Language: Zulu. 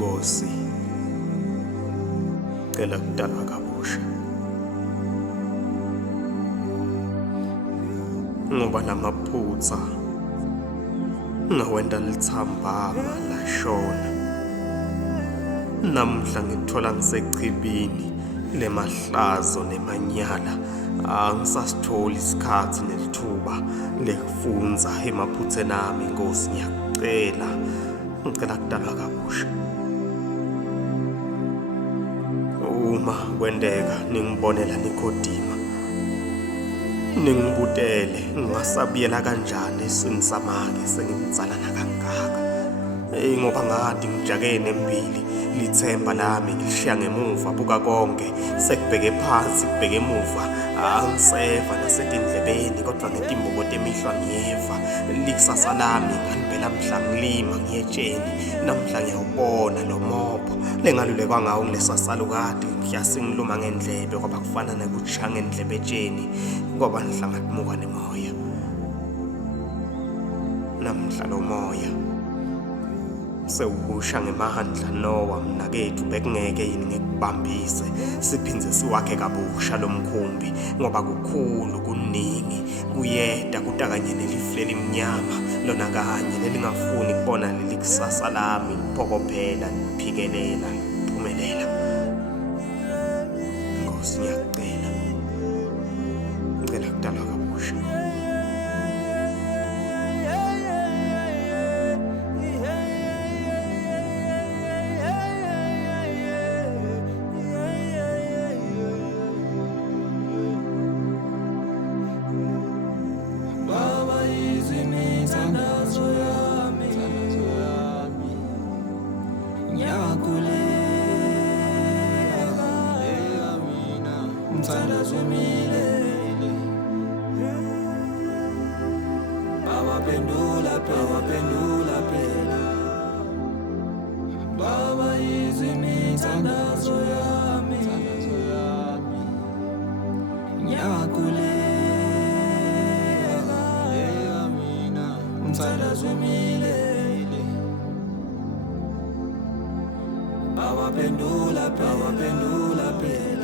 Nkosi, cela kudalwa kabusha ngoba lamaphutha ngawenda lithambama lashona. Namhla ngithola ngisechibini lemahlazo nemanyala, angisasitholi isikhathi nelithuba lekufunza emaphutheni ami. Nkosi, ngicela kudalwa kabusha. Uma kwendeka ningibonela nikhodima, ningibutele, ngingasabiyela kanjani eswini samake sengimzalana kangaka. Ngoba ngathi ngijakene embili, lithemba lami ngilishiya ngemuva. Buka konke sekubheke phansi kubheke emuva, angiseva nasetindlebeni, kodwa ngetimbokodo emihlwa ngiyeva. Likusasa lami ngalibhela mhla ngilima ngiyetsheni, namhla ngiyawubona lo mobho lengalulekwa ngawo ngilesassalukade. Ngiya singiluma ngendlebe kwaba kufana nekutsha ngendlebe etsheni, ngoba nihlangatmuka nemoya. Namhla lo moya sewusha ngemandla Nowa mnakethu, bekungeke yini ngikubambise siphindze siwakhe kabusha lo mkhumbi, ngoba kukhulu kuningi kuyeda kutakanye nelifu lelimnyama lona kanye lelingafuni kubona leli kusasa lami liphokophela liphikelela liphumelela. Nkosi, ngiyacela kudalwa kabusha. Mthandazo milele, bawaphendula phela, baba imithandazo yami, ngiyakhuleka mina. Mthandazo milele, bawaphendula phela.